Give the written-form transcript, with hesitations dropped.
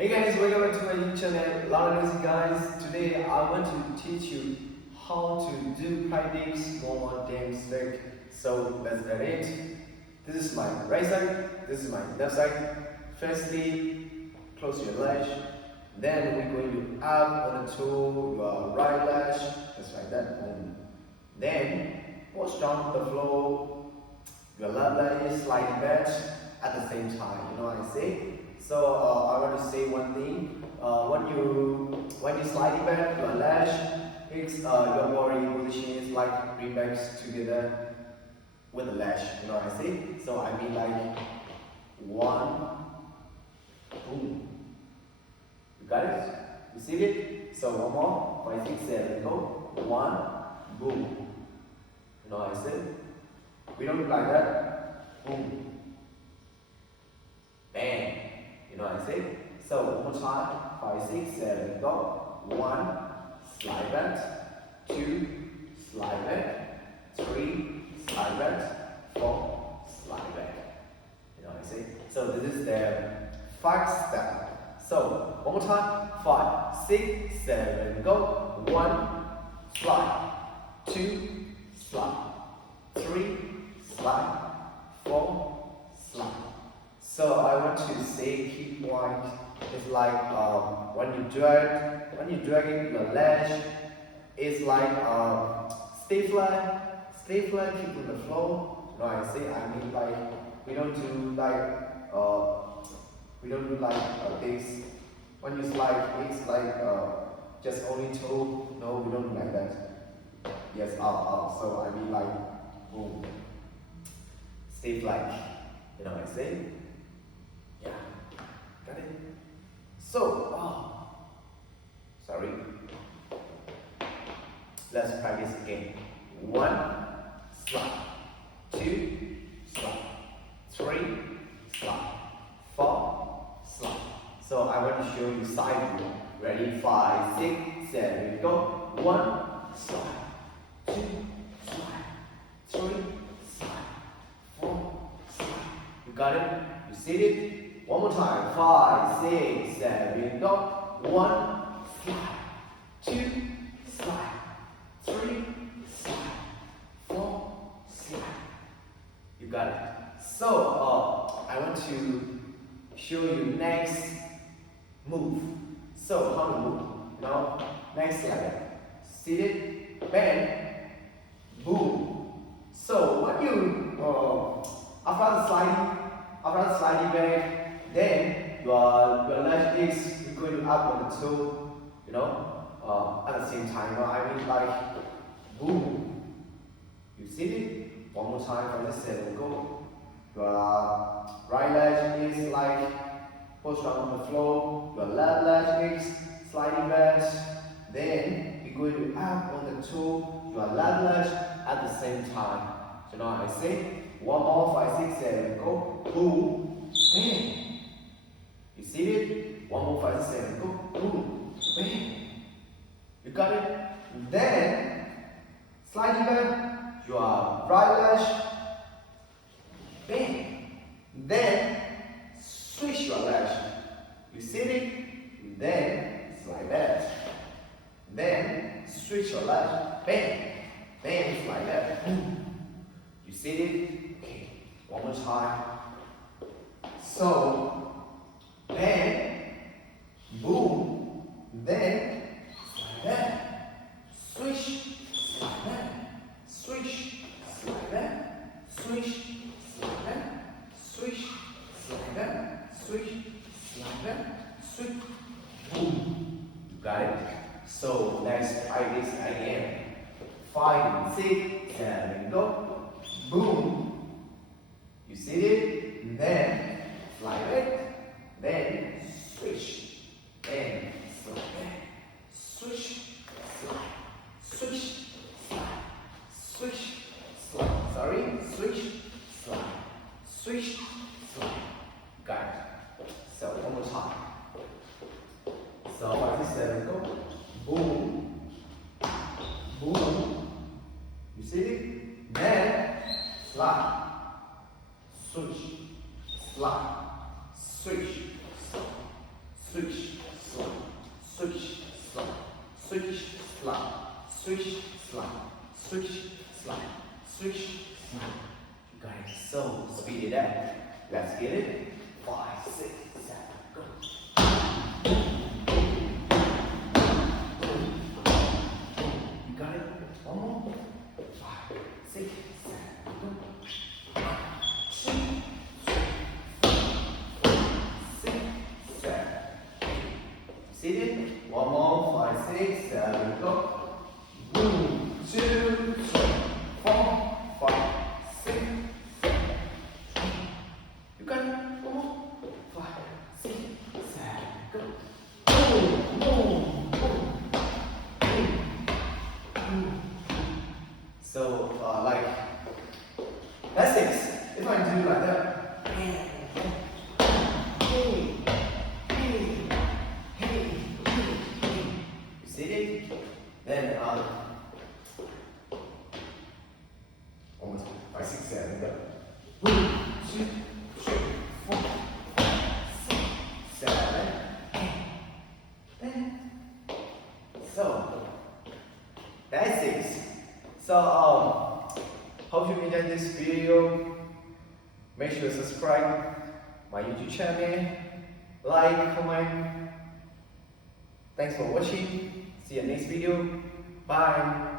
Hey guys, welcome back to my YouTube channel. Loud music guys. Today I want to teach you how to do practice more dance trick. So let's get it. This is my right side. This is my left side. Firstly, close your lash. Then we're going to up on the toe your right lash, just like that. Boom. Then push down the floor. Your left leg is sliding back at the same time. You know what I say? So I want to say one thing. When you sliding back your lash, it's your body position is like bring back together with the lash. You know what I say? So I mean like one, boom. You got it? You see it? So one more, 5, 6, 7, go. 1, boom. You know what I say? We don't do like that. Boom. Bang. You know what I say? So one more time. 5, 6, 7, go. 1, slide back. 2, slide back. 3, slide back. 4, slide back. You know what I say? So this is the 5 step. So one more time. 5, 6, 7, go. 1, slide. 2, slide. 3, slide. 4, slide. So I want to say key point is like when you drag your lash, it's like stay flat, keep on the flow. You know what I say? I mean like we don't do like this. When you slide, it's like just only toe. No, we don't do like that. Yes, up. So I mean like boom, stay flat. You know what I say? Yeah, got it? So, sorry. Let's practice again. 1, slide. 2, slide. 3, slide. 4, slide. So I want to show you side view. Ready? 5, 6, 7, go. 1, slide. 2, slide. 3, slide. 4, slide. You got it? You see it? One more time. 5, 6, 7, go. 1, slide. 2, slide. 3, slide. 4, slide. You got it. So I want to show you next move. So how to move? Now next slide. Seated, bend, boom. So when you after the sliding back, then your left leg is going to up on the toe, you know, at the same time. I mean like boom. You see it? One more time from the 7, go. Your right leg is like push down on the floor. Your left leg is sliding back. Then you're going to up on the toe. Your left leg at the same time. You know what I say? One more, 5, 6, 7, go. Boom, bang. You see it? One more, 5, 6, 7, go. Boom, bang. You got it? Then sliding back, your right lash, bang. Then switch your lash. You see it? Then slide back. Then switch your lash, bang. Then slide back. Boom. You see it? Okay, one more time. So, then, boom, then, slide back, switch, slide back, switch, slide back, switch, slide back, switch, slide back, switch, slide back, switch, boom. You got it? So, let's try this again. 5, 6, 7, go. Boom. You see it? Then slide back. Then switch. Then slide back. Switch. Slide. Switch. Slide. Switch. Slide. Sorry. Switch. Slide. Switch. Slide. Got it. So one more time. So 5, 6, 7, go. Boom. Boom. You see it? Then slide, switch, slide, switch, switch, slide, switch, slide, switch, slide, switch, slide, switch, slide, switch, slide. You guys, so speed it up. Let's get it. 5, 6, 7, go. You got it. One more. 5, 6, 7, go. 1, 2, 3, 4, 5, 6, 7, 8. See it? One more. 5, 6, 7, go. 1, 2, 3, 4, 5, 6, 7. You got it? One more. 5, 6, 7, go. Boom, boom, boom. So, like, that's it. If I do like that, hey, hey, hey, hey, you see it? Then, almost 5, 6, 7, go. 1, 2, 3, 4, 5, 6, 7, 8. So, that's it. So, hope you enjoyed this video. Make sure to subscribe my YouTube channel, like, comment. Thanks for watching. See you next video. Bye.